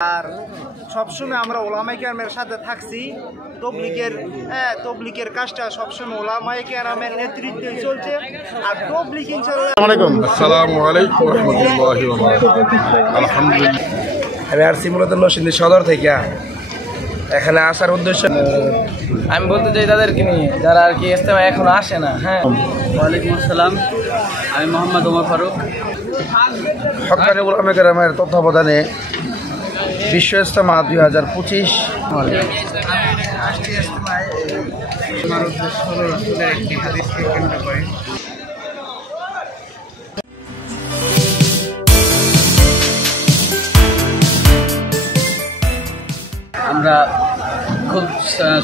আর সবসময় আমরা ওলামায়ে কেরামের সাথে থাকছি। তবলিগের কাজটা সবসময় ওলামায়ে কেরামের নেতৃত্বে চলছে। আর তবলিগ ইনশাআল্লাহ। আসসালামু আলাইকুম ওয়া রাহমাতুল্লাহি ওয়া বারাকাতুহু। আলহামদুলিল্লাহ, আমি আসছি মূলত নরসিংদী সদর থেকে। এখানে আসার উদ্দেশ্য আমি বলতে চাই তাদেরকে নিয়ে যারা আর কি ইজতেমা এখনো আসে না। হ্যাঁ, ওয়ালাইকুম আসসালাম, আমি মোহাম্মদ ওমর ফারুক। হক্কানি ওলামায়ে কেরামের তত্ত্বাবধানে বিশ্ব ইজতেমা 2025 আমরা খুব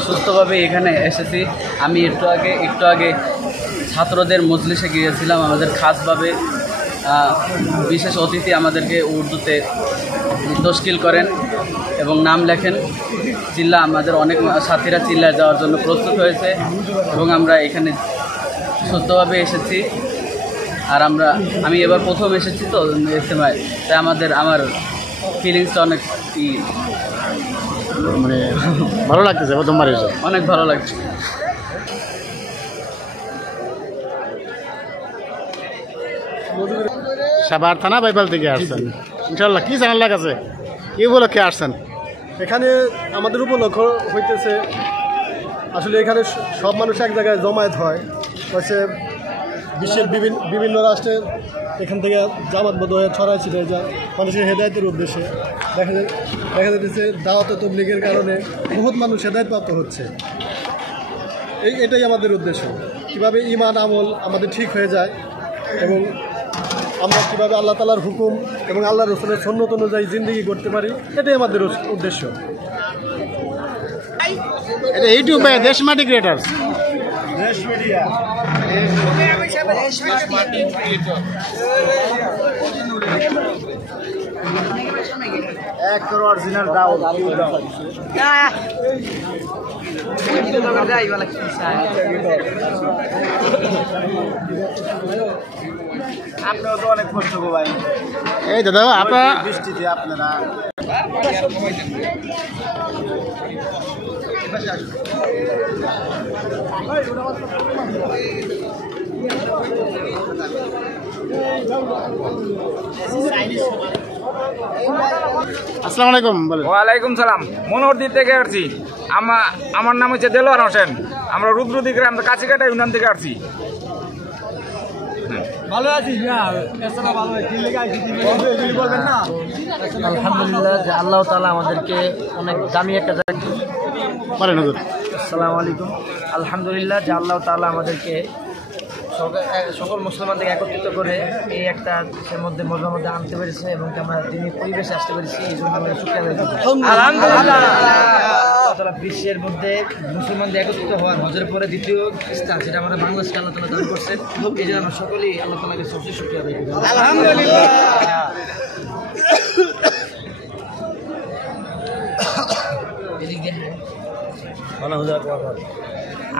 সুস্থভাবে এখানে এসেছি। আমি একটু আগে ছাত্রদের মজলিসে গিয়েছিলাম। আমাদের খাসভাবে বিশেষ অতিথি আমাদেরকে উর্দুতে তশকিল করেন এবং নাম লেখেন। আমাদের অনেক সাথীরা চিল্লায় যাওয়ার জন্য প্রস্তুত হয়েছে এবং আমরা এখানে সুস্থভাবে এসেছি। আর আমি এবার প্রথম এসেছি তো ইজতেমায়, তাই আমার ফিলিংসটা অনেক মানে ভালো লাগতেছে। প্রথমবার এসে অনেক ভালো লাগছে। সাভার থানা বাইপাল থেকে আসছেন ইনশাল্লাহ। কি জানার লাগাছে, কি উপলক্ষে আসছেন? এখানে আমাদের উপলক্ষ হইতেছে আসলে এখানে সব মানুষ এক জায়গায় জমায়েত হয়। হচ্ছে বিশ্বের বিভিন্ন রাষ্ট্রে এখান থেকে জামাতবদ্ধ হয়ে ছড়াই ছিটিয়ে যায় মানুষের হেদায়েতের উদ্দেশ্যে। দেখা যাচ্ছে দাওয়াত তবলিগের কারণে বহুত মানুষ হেদায়েতপ্রাপ্ত হচ্ছে। এটাই আমাদের উদ্দেশ্য, কীভাবে ঈমান আমল আমাদের ঠিক হয়ে যায় এবং আমরা কীভাবে আল্লাহ তাআলার হুকুম এবং আল্লাহ রাসূলের সুন্নাত অনুযায়ী জিন্দেগি করতে পারি, এটাই আমাদের উদ্দেশ্য। এটা ইউটিউবে দেশমাটি ক্রিয়েটার্স। অরিজিনাল দাওয়াত আপনারা তো অনেক কষ্ট গো ভাই। এই দাদা আপনারা বৃষ্টিতে আপনারা আসসালামু আলাইকুম। ওয়ালাইকুম সালাম। মনোহরদী থেকে আসছি। আমার নাম হচ্ছে দেলোয়ার হোসেন। আমরা রুদ্রদী গ্রাম কাছিকাটা ইউনিয়ন থেকে আসছি। ভালো আছিস না? আলহামদুলিল্লাহ যে আল্লাহ তাআলা আমাদেরকে অনেক দামি একটা জায়গা। আসসালামু আলাইকুম। আলহামদুলিল্লাহ যে আল্লাহ তাআলা আমাদেরকে সকল মুসলমানদের একত্রিত করে এই একটা দেশের মধ্যে মজার মধ্যে আনতে পেরেছে এবং আমরা দিনের পরিবেশে আসতে পেরেছি। এই জন্য আমরা শুকরিয়া আদায় করি। আলহামদুলিল্লাহ বিশ্বের মধ্যে মুসলমানদের একত্রিত হওয়ার হজের পরে দ্বিতীয় স্থান, যেটা আমাদের বাংলাদেশকে আল্লাহ তাআলা দান করছেন। এই জন্য আমরা সকলেই আল্লাহ তাআলাকে সবচেয়ে শুকরিয়া আদায় করি। আলহামদুলিল্লাহ।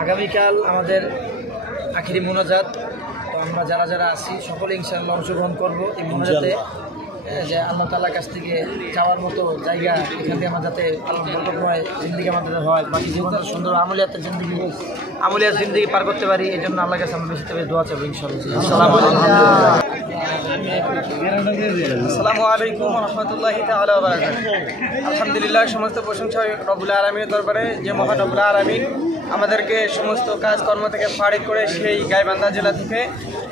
আগামীকাল আমাদের আখিরি মোনাজাত। তো আমরা যারা আছি সকলে ইনশাআল্লাহ অংশগ্রহণ করবো এই মোনাজাতে, যে আল্লাহ তাআলার কাছ থেকে চাওয়ার মতো জায়গা, এখান থেকে আমরা যাতে আল্লাহ বরকতময় জিন্দেগি আমাদের হয়, বাকি জীবনটা সুন্দর আমলিয়াত জিন্দেগি পার করতে পারি। এই জন্য আল্লাহর কাছে আমরা বেশি দোয়া চাইবো ইনশাআল্লাহ। আসসালামু আলাইকুম ওয়া রাহমাতুল্লাহি তাআলা ওয়া বারাকাতুহু। আলহামদুলিল্লাহ, সমস্ত প্রশংসা রব্বুল আলামিনের দরবারে, যে মহান রব্বুল আলামিন আমাদেরকে সমস্ত কাজকর্ম থেকে ফারিগ করে সেই গাইবান্ধা জেলা থেকে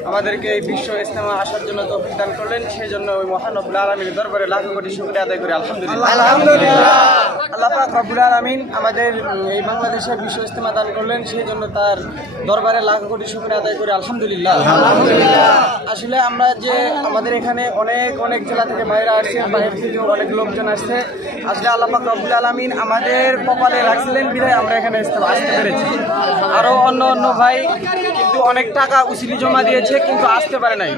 আমাদেরকে এই বিশ্ব ইজতেমা আসার জন্য তৌফিক দান করলেন। সেই জন্য ওই মহান রব্বুল আলামিনের দরবারে লাখ কোটি শুকরিয়া আদায় করি। আলহামদুলিল্লাহ। আল্লাহ পাক রব্বুল আলামিন আমাদের এই বাংলাদেশে বিশ্ব ইজতেমা দান করলেন, সেই জন্য তার দরবারে লাখ কোটি শুকরিয়া আদায় করি। আলহামদুলিল্লাহ। আসলে আমরা যে আমাদের এখানে অনেক জেলা থেকে বাইরে আসছে, বাইরে থেকে অনেক লোকজন আসছে। আসলে আল্লাহ পাক রব্বুল আলামিন আমাদের কপালে রাখছিলেন বিধায় আমরা এখানে আসতে পেরেছি। আরো অন্য ভাই কিন্তু অনেক টাকা উসিলি জমা দিয়েছে কিন্তু আসতে পারে নাই,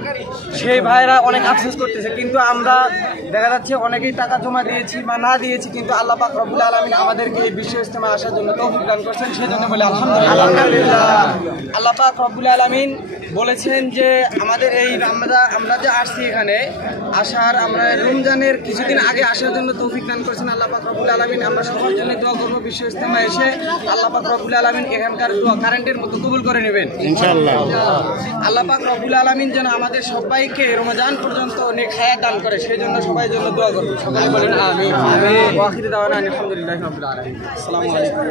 সেই ভাইরা অনেক আফসোস করতেছে। কিন্তু আমরা দেখা যাচ্ছে অনেকেই টাকা জমা দিয়েছি বা না দিয়েছি, কিন্তু আল্লাহ পাক রব্বুল আলামিন আমাদেরকে এই বিশ্ব ইজতেমা আসার জন্য তৌফিক দান করছেন, সেই জন্য বলে আলহামদুলিল্লাহ। আল্লাহ পাক রব্বুল আলামিন বলেছেন যে আমাদের এই আমরা যে আসছি এখানে আসার, আমরা রমজানের কিছুদিন আগে আসার জন্য তৌফিক দান করছেন। করেছেন আল্লাহ পাক রব্বুল আলামিন। আমরা সবার জন্য দোয়া করবো বিশ্ব ইজতেমা এসে আল্লাহ পাক রব্বুল আলামিন এখানকার দোয়া কারেন্টের মতো কবুল করে নেবেন ইনশাআল্লাহ। আল্লাহ পাক রব্বুল আলামিন যেন আমাদের সবাইকে রমজান পর্যন্ত নেক হায়াত দান করে, সেই জন্য সবাই জন্য দোয়া করবো। সবাই বলেন আমিন। ওয়া আখিরু দাওয়ানা আলহামদুলিল্লাহি রাব্বিল আলামিন। আসসালামু আলাইকুম।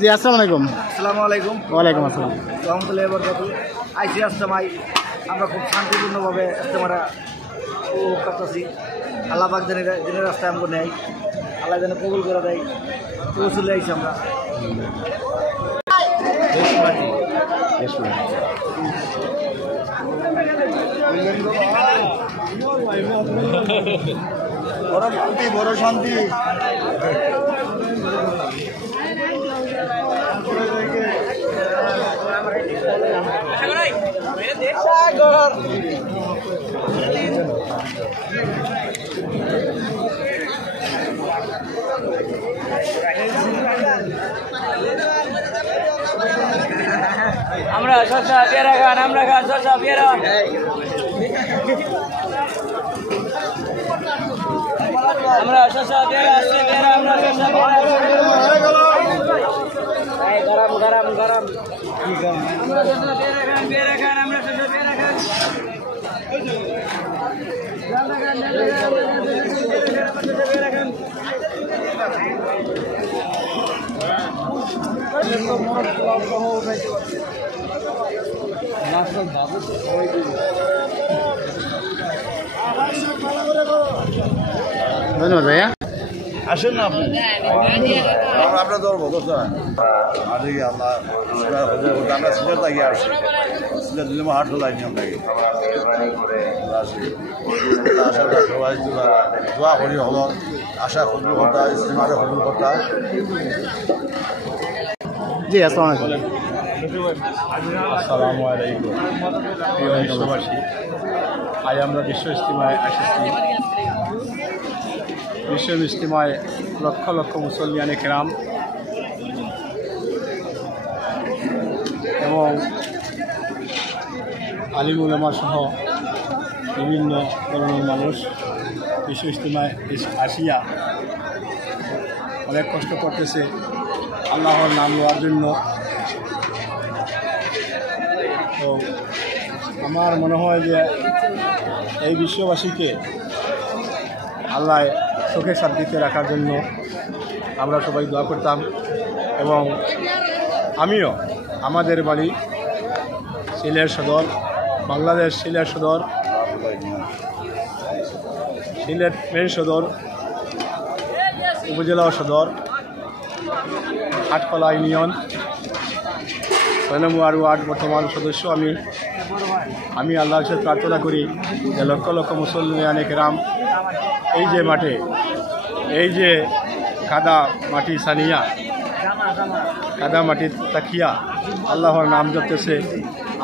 জি আসসালামু আলাইকুম। আসসালামু আলাইকুম ওয়ালাইকুম আসসালাম। রহমতুল্লাহি ওয়া বারাকাতুহু। আইসি ইজতেমায় আমরা খুব শান্তিপূর্ণভাবে ইজতেমাটা উপভোগ করতেছি। আল্লাহ পাক দিনের রাস্তায় আমাকে নেয়, আল্লাহ যেন কবুল করে দেয়। চলে আইসি আমরা। বড় শান্তি, বড় শান্তি। আমরা শসা পেয়ারা খান, আমরা খান শসা পেয়ারা। আমরা শসা পেয়ারা আসছে পেয়ারা, আমরা শসা পেয়ারা। গরম গরম গরম। আমরা শসা পেয়ারা খান, পেয়ারা খান, আমরা শসা পেয়ারা খান। ধন্যবাদ ভাইয়া। আসেন না আপনি, আমরা ধরবো আর আল্লাহ আমরা সিলেট লাগিয়ে আসছি, সিলেট দিলে হাট লাইনি আপনাকে সবাই দোয়া করি হল, আশা কবুল কথা, ইস্তেমারে কবুল কথা। জি আসসালামু আলাইকুম। আসসালামু আলাইকুম। প্রিয় বিশ্ববাসী, আজ আমরা বিশ্ব ইজতেমায় এসেছি। বিশ্ব ইজতেমায় লক্ষ লক্ষ মুসল্লিয়ানে কেরাম এবং আলিম উলামা সহ বিভিন্ন ধরনের মানুষ বিশ্ব ইজতেমায় আসিয়া অনেক কষ্ট করতেছে আল্লাহর নাম নেওয়ার জন্য। তো আমার মনে হয় যে এই বিশ্ববাসীকে আল্লাহ সুখে শান্তিতে রাখার জন্য আমরা সবাই দোয়া করতাম। এবং আমিও আমাদের বাড়ি সিলেট সদর, বাংলাদেশ সিলেট সদর, সিলেট মেন সদর, উপজেলা সদর, আটকলা ইউনিয়ন 6 নম্বর ওয়ার্ড বর্তমান সদস্য আমি আল্লাহর কাছে প্রার্থনা করি যে লক্ষ লক্ষ মুসলমান কেরাম এই যে মাঠে, এই যে কাদা মাটি সানিয়া, কাদা মাটি তাকিয়া আল্লাহর নাম জপতেছে,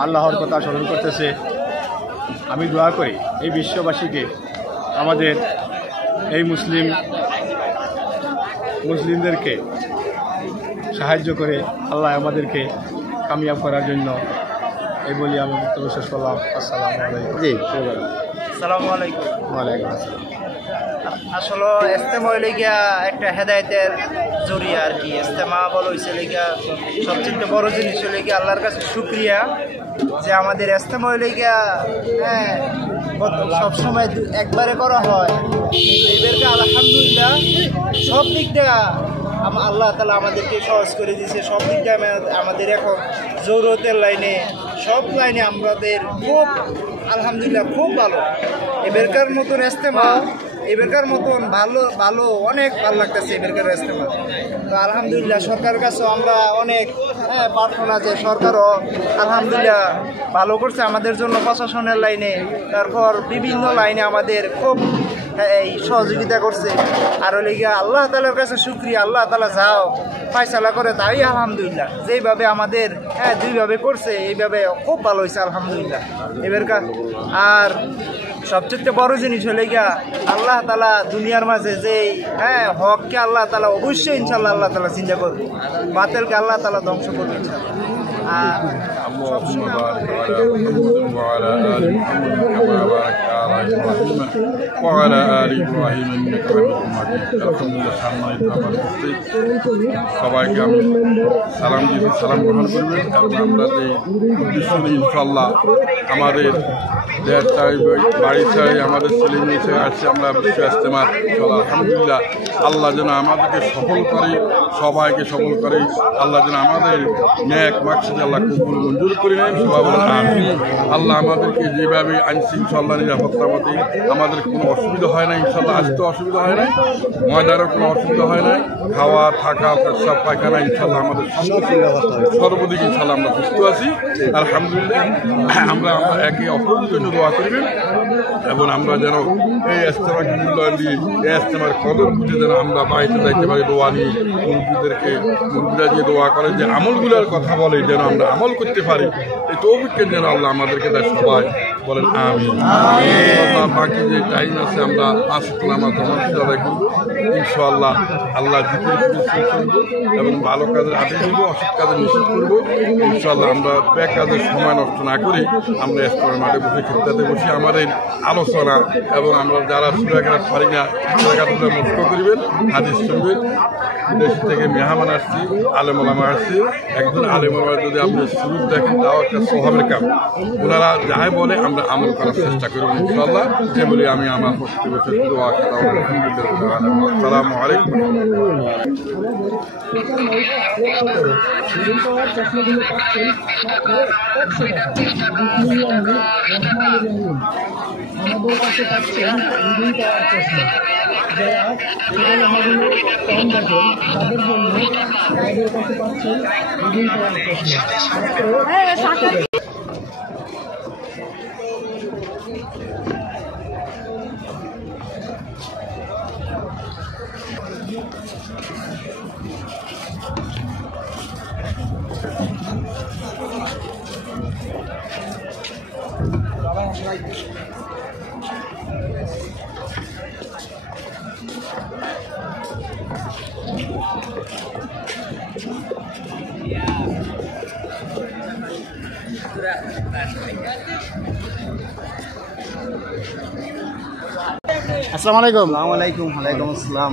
আল্লাহর কথা স্মরণ করতেছে। আমি দোয়া করি এই বিশ্ববাসীকে আমাদের এই মুসলিমদেরকে সাহায্য করে আল্লাহ আমাদেরকে কামিয়াব করার জন্য। এই বলি আমি বক্তব্য শেষ করলাম। আসসালামু আলাইকুম। জি আসসালামু আলাইকুম। ওয়ালাইকুম আসসালাম। আসলে ইজতেমা হইলে গিয়া একটা হেদায়েতের জরিয়া আর কি। ইজতেমা বলো হইছে গিয়া সবচেয়ে বড় জিনিস হইলে গিয়া আল্লাহর কাছে শুকরিয়া যে আমাদের ইজতেমা হইলে গিয়া সবসময় একবারে করা হয়, কিন্তু এবারকে আলহামদুলিল্লাহ সব দিক দিয়ে আল্লাহ তাআলা আমাদেরকে সহজ করে দিয়েছে। সব দিক দিয়ে আমাদের এখন জরুরতের লাইনে, সব লাইনে আমাদের খুব আলহামদুলিল্লাহ খুব ভালো। এবারকার মতন ইজতেমা, এবারকার মতন ভালো অনেক ভালো লাগতেছে এবারকার ইজতেমা। তো আলহামদুলিল্লাহ সরকারের কাছেও আমরা অনেক প্রার্থনা যে সরকারও আলহামদুলিল্লাহ ভালো করছে আমাদের জন্য, প্রশাসনের লাইনে, তারপর বিভিন্ন লাইনে আমাদের খুব এই সহযোগিতা করছে। আর হলে গিয়া আল্লাহ তাআলার কাছে শুকরিয়া, আল্লাহ তাআলা যাও ফায়সালা করে তাই আলহামদুলিল্লাহ। যেইভাবে আমাদের দুইভাবে করছে এইভাবে খুব ভালো হয়েছে আলহামদুলিল্লাহ এবারকার। আর সবচেয়ে বড় জিনিস হলে গিয়া আল্লাহ তাআলা দুনিয়ার মাঝে যে হককে আল্লাহ তাআলা অবশ্যই ইনশাআল্লাহ আল্লাহ তাআলা চিন্তা করবে, বাতিলকে আল্লাহ তাআলা ধ্বংস করবে ইনশাআল্লাহ। আর اللهم بارك على محمد وعلى آل محمد كما باركت على إبراهيم وعلى آل إبراهيم إنك حميد مجيد الحمد لله সম্মানিত আমার উপস্থিত সবাইকে আমি সালাম দিয়েছি, সালাম গ্রহণ করবেন এবং আমরা যে উদ্দেশ্য নিয়ে ইনশাআল্লাহ আমাদের দেশ চাই বাড়ি চাই আমাদের ছেলে মেয়ে চাই আসছে আমরা বিশ্ব ইজতেমা আলহামদুলিল্লাহ আল্লাহ যেন আমাদেরকে সফল করে, সবাইকে সফল করে, আল্লাহ যেন আমাদের ন্যাক মাকসাদ আল্লাহ কবুল মঞ্জুর করে নেন, সবাই বলেন আমিন। আল্লাহ আমাদেরকে যেভাবে আনছি ইনশাআল্লাহ নিরাপত্তা মতে আমাদের কোনো অসুবিধা হয় না, ইনশাআল্লাহ আসতে অসুবিধা হয় না, ময়দারও কোনো অসুবিধা হয় না, খাওয়া থাকা সব পায়খানা ইনশাআল্লাহ আমাদের সর্বদিক ইনশাআল্লাহ আমরা সুস্থ আছি আলহামদুলিল্লাহ। আমরা একে অপরের জন্য দোয়া করবেন এবং আমরা যেন এই ইজতেমাকে মূল্যায়ন দিয়ে এই ইজতেমার কদর বুঝে যেন আমরা বাড়িতে যাইতে পারি দোয়া নিয়ে, মুরব্বীরা যে দোয়া করে যে আমলগুলোর কথা বলে যেন আমরা আমল করতে পারি, এই তৌফিককে যেন আল্লাহ আমাদেরকে দেয়, সবাই বলেন আমিন। বাকি যে টাইম আছে আমরা আমার জমাতে আদায় করবো ইনশাআল্লাহ, আল্লাহ জিকির করবো এবং ভালো কাজের আদেশ দিব, অসৎ কাজে নিষেধ করবো ইনশাআল্লাহ। আমরা বেকাজের সময় নষ্ট না করে আমরা ইজতেমার মাঠে বসে খেলতে বসে আমাদের আলোচনা এবং আমরা যারা সুরাঘাট পারি না সুরাঘাটগুলো মুক্ত করবেন, হাদিস শুনবেন। বিদেশ থেকে মেহমান আসছি, আলেম ওলামা আসছি, একজন আলেম ওলামা যদি আপনি শুরু দেখেন তাও একটা স্বভাবের কাম, ওনারা যাই বলে আমরা আমল করার চেষ্টা করব ইনশাআল্লাহ। যে বলি আমি আমার পক্ষে বসে দোয়া করা আসসালামু আলাইকুম। আমাদের কাছে পাচ্ছেন বিভিন্ন প্রশ্ন, যারা আমাগুলো কম দেখেন তাদের জন্য আমাদের কাছে পাচ্ছেন বিভিন্ন প্রশ্ন। আসসালামু আলাইকুম। আলাইকুম ওয়ালাইকুম আসসালাম।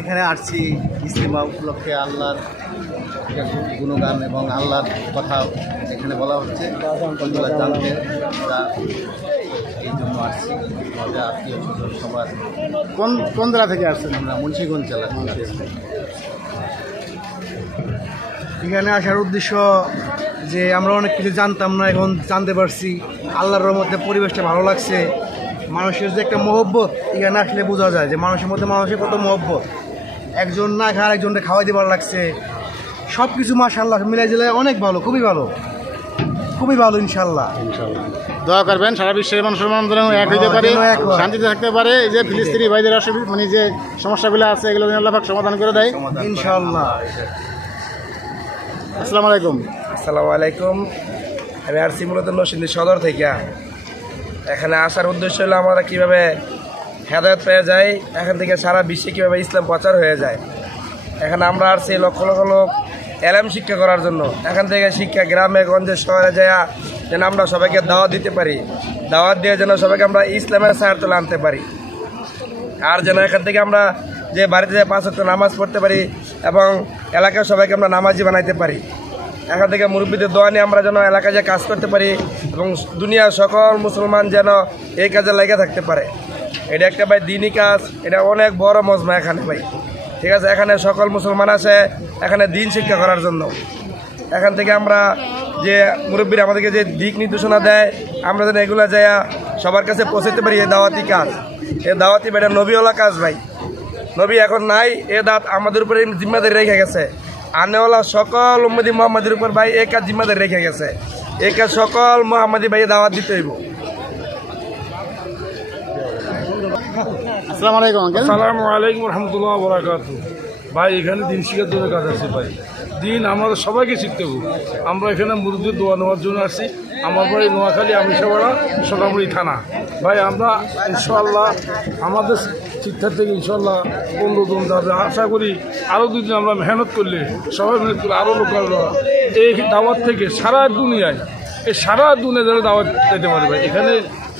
এখানে আসছি ইজতেমা উপলক্ষে আল্লাহর গুণগান এবং আল্লাহর কথা এখানে বলা হচ্ছে, জানতে এই জন্য আসছি। আমাদের আত্মীয় স্বজন সবার। কোন জেলা থেকে আসছেন? আমরা মুন্সিগঞ্জ জেলা থেকে আসছি। এখানে আসার উদ্দেশ্য যে আমরা অনেক কিছু জানতাম না, এখন জানতে পারছি। আল্লাহর মধ্যে পরিবেশটা ভালো লাগছে, মানুষের যে একটা মহব্বত এখানে আসলে বোঝা যায় যে মানুষের মধ্যে মানুষের কত মহব্বত। একজন না খায় একজনকে খাওয়াই দেবার লাগছে, সব কিছু মাশাআল্লাহ মিলাই জিলাই অনেক ভালো, খুবই ভালো, খুবই ভালো ইনশাআল্লাহ। দোয়া করবেন সারা বিশ্বের মানুষের যেন এক হইতে পারে, শান্তিতে থাকতে পারে। এই যে ফিলিস্তিনি ভাইদের মানে যে সমস্যাগুলো আছে এগুলো যেন আল্লাহ পাক সমাধান করে দেয় ইনশাআল্লাহ। আসসালামু আলাইকুম। আসসালামু আলাইকুম। আমি আসছি মূলত নরসিংদী সদর থেকে। এখানে আসার উদ্দেশ্য হলো আমরা কীভাবে হেদায়েত পেয়ে যাই, এখান থেকে সারা বিশ্বে কীভাবে ইসলাম প্রচার হয়ে যায়। এখানে আমরা আসছি লক্ষ লক্ষ লোক এলএম শিক্ষা করার জন্য। এখান থেকে শিক্ষা গ্রামে গঞ্জে শহরে যায় যেন আমরা সবাইকে দাওয়াত দিতে পারি, দাওয়াত দিয়ে যেন সবাইকে আমরা ইসলামের ছায়ার তলে আনতে পারি। আর যেন এখান থেকে আমরা যে বাড়িতে যে 5 ওয়াক্ত নামাজ পড়তে পারি এবং এলাকার সবাইকে আমরা নামাজি বানাইতে পারি। এখান থেকে মুরব্বীদের দোয়া নিয়ে আমরা যেন এলাকায় যে কাজ করতে পারি এবং দুনিয়ার সকল মুসলমান যেন এই কাজে লেগে থাকতে পারে। এটা একটা ভাই দিনই কাজ, এটা অনেক বড় মজমা এখানে ভাই, ঠিক আছে। এখানে সকল মুসলমান আছে এখানে দিন শিক্ষা করার জন্য। এখান থেকে আমরা যে মুরব্বীরা আমাদেরকে যে দিক নির্দেশনা দেয় আমরা যেন এগুলো যায় সবার কাছে পৌঁছাতে পারি। এই দাওয়াতি কাজ, এই দাওয়াতি এটা নবীওয়ালা কাজ ভাই। নবী এখন নাই, এ দাঁত আমাদের উপরে জিম্মাদারি রেখে গেছে। আনেওয়ালা সকল উম্মতি মোহাম্মদের উপর ভাই এই কাজ জিম্মাদারি রেখে গেছে। এই কাজ সকল মোহাম্মদী ভাই দাওয়াত দিতে হইব। আসসালামু আলাইকুম আঙ্কেল। আসসালামু আলাইকুম রহমতুল্লাহ বরাকাতু। ভাই এখানে দিন শিখার জন্য কাজ আছে ভাই, দিন আমাদের সবাইকে শিখতে হবে। আমরা এখানে মুরব্বীর দোয়া নেওয়ার জন্য আসছি। আমার বাড়ি নোয়াখালী, আমিষাপাড়া, সোনামুড়ি থানা। ভাই আমরা ইনশাল্লাহ আমাদের শিক্ষার থেকে ইনশাল্লাহ 15 জন যাবে। আশা করি আরও 2 দিন আমরা মেহনত করলে, সবাই মেহনত করলে আরও লোকেরা এই দাওয়াত থেকে সারা দুনিয়ায় যারা দাওয়াত দিতে পারে ভাই। এখানে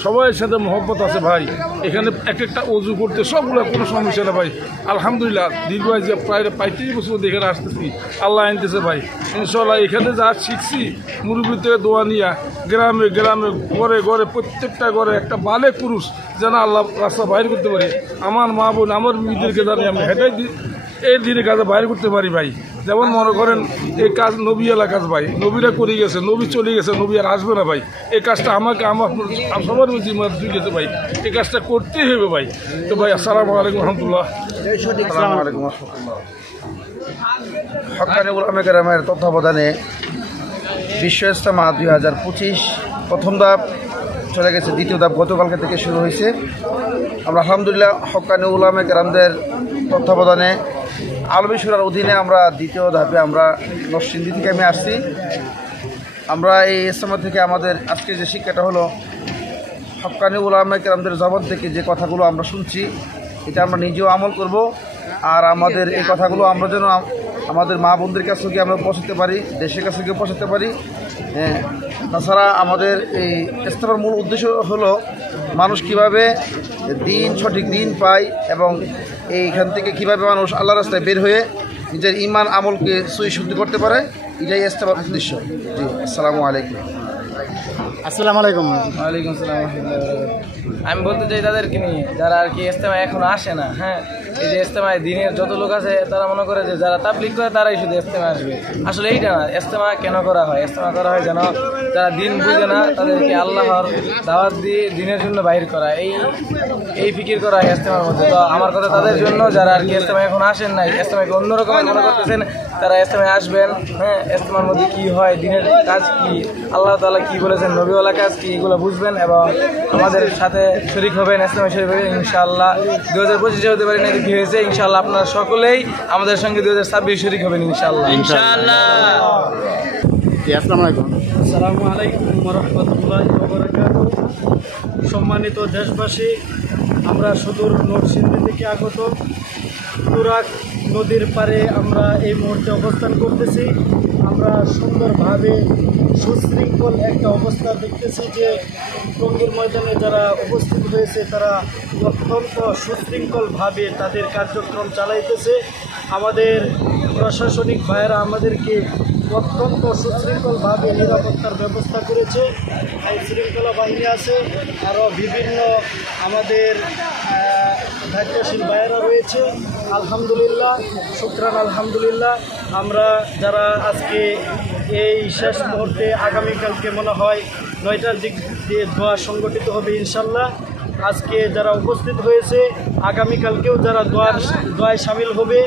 সবাই সাথে মহব্বত আছে ভাই। এখানে একটা অজু করতে সবগুলো কোনো সমস্যা না ভাই। আলহামদুলিল্লাহ দীর্ঘ যে প্রায় 35 বছর এখানে আসতেছি, আল্লাহ আনতেছে ভাই। ইনশাল্লাহ এখানে যা শিখছি মুরব্বী থেকে দোয়া নিয়া গ্রামে গ্রামে ঘরে ঘরে প্রত্যেকটা ঘরে একটা বালেক পুরুষ যেন আল্লাহ রাস্তা বাইর করতে পারি। আমার মা বোন আমার মেয়েদেরকে জানি আমি হেঁটাই এই দিনে কাজে বাইরে করতে পারি ভাই। যেমন মনে করেন এই কাজ নবী এলা কাজ ভাই, নবীরা করে গেছে, নবী চলে গেছে, নবী আর আসবে না ভাই। এই কাজটা আমার সবার জিম্মাদারি দিয়ে গেছে ভাই, এই কাজটা করতেই হবে ভাই। তো ভাই আসসালামু আলাইকুম রহমতুল্লাহ। আসসালামু আলাইকুম রহমতুল্লাহ। হক্কানি উলামা কেরামের তত্ত্বাবধানে বিশ্ব ইজতেমা 2025 প্রথম ধাপ চলে গেছে, দ্বিতীয় ধাপ গতকালকে থেকে শুরু হয়েছে। আমরা আলহামদুলিল্লাহ হক্কানি উলামা কেরামদের তত্ত্বাবধানে আলমী শুরার অধীনে আমরা দ্বিতীয় ধাপে আমরা নরসিংদী থেকে আমি আসছি। আমরা এই ইজতেমা থেকে আমাদের আজকে যে শিক্ষাটা হলো, হক্কানি উলামা কেরামদের জবান থেকে যে কথাগুলো আমরা শুনছি এটা আমরা নিজেও আমল করব। আর আমাদের এই কথাগুলো আমরা যেন আমাদের মা বোনদের কাছে গিয়ে আমরা পৌঁছাতে পারি, দেশের কাছে গিয়ে পৌঁছাতে পারি। তাছাড়া আমাদের এই ইজতেমার মূল উদ্দেশ্য হলো মানুষ কিভাবে সঠিক দিন পায় এবং এইখান থেকে কিভাবে মানুষ আল্লাহ রাস্তায় বের হয়ে নিজের ইমান আমলকে শুদ্ধি করতে পারে, এটাই ইজতেমার উদ্দেশ্য। জি, আসসালামু আলাইকুম। আসসালামু আলাইকুম। ওয়ালাইকুম আসসালাম। আমি বলতে চাই তাদেরকে নিয়ে যারা আর কি ইজতেমায় এখন আসে না। হ্যাঁ, এই যে ইজতেমায় দিনের যত লোক আছে তারা মনে করে যে যারা তাবলীগ করে তারাই শুধু ইজতেমায় আসবে। আসলে এইটা না। ইজতেমা কেন করা হয়? ইজতেমা করা হয় যেন যারা দিন বুঝে না তাদেরকে আল্লাহর দাওয়াত দিয়ে দিনের জন্য বাইর করা, এই ফিকির করা হয় ইজতেমার মধ্যে। তো আমার কথা তাদের জন্য যারা আর কি ইজতেমায় এখন আসেন নাই, ইজতেমাকে অন্যরকম মনে করতেছেন, তারা ইজতেমায় আসবেন। হ্যাঁ, ইজতেমার মধ্যে কী হয়, দিনের কাজ কি, আল্লাহ তাআলা কী বলেছেন, নবীওয়ালা কাজ কি, এগুলো বুঝবেন এবং আমাদের সাথে শরীক হবেন, ইজতেমায় শরীক হবেন। ইনশাআল্লাহ 2025 হতে পারি না, কি হয়েছে ইনশাআল্লাহ আপনারা সকলেই আমাদের সঙ্গে 2026 শরীক হবেন ইনশাআল্লাহ। আসসালামু আলাইকুম। আসসালামু আলাইকুম ওয়া রাহমাতুল্লাহি ওয়া বারাকাতুহু। সম্মানিত দেশবাসী, আমরা সুদূর নরসিংদী থেকে আগত তুরাগ নদীর পাড়ে আমরা এই মুহূর্তে অবস্থান করতেছি। আমরা সুন্দরভাবে সুশৃঙ্খল একটা অবস্থা দেখতেছি যে টঙ্গীর ময়দানে যারা উপস্থিত হয়েছে তারা অত্যন্ত সুশৃঙ্খলভাবে তাদের কার্যক্রম চালাইতেছে। আমাদের প্রশাসনিক ভাইয়েরা আমাদেরকে অত্যন্ত সুশৃঙ্খলভাবে নিরাপত্তার ব্যবস্থা করেছে। আইন শৃঙ্খলা বাহিনী আছে, আরও বিভিন্ন আমাদের দায়িত্বশীল ভাইয়েরা রয়েছে। আলহামদুলিল্লাহ, শুকরান আলহামদুলিল্লাহ। আমরা যারা আজকে এই শেষ মুহূর্তে আগামীকালকে মনে হয় 9টার দিক দিয়ে দোয়া সংগঠিত হবে ইনশাল্লাহ। আজকে যারা উপস্থিত হয়েছে আগামীকালকেও যারা দোয়ায় সামিল হবে,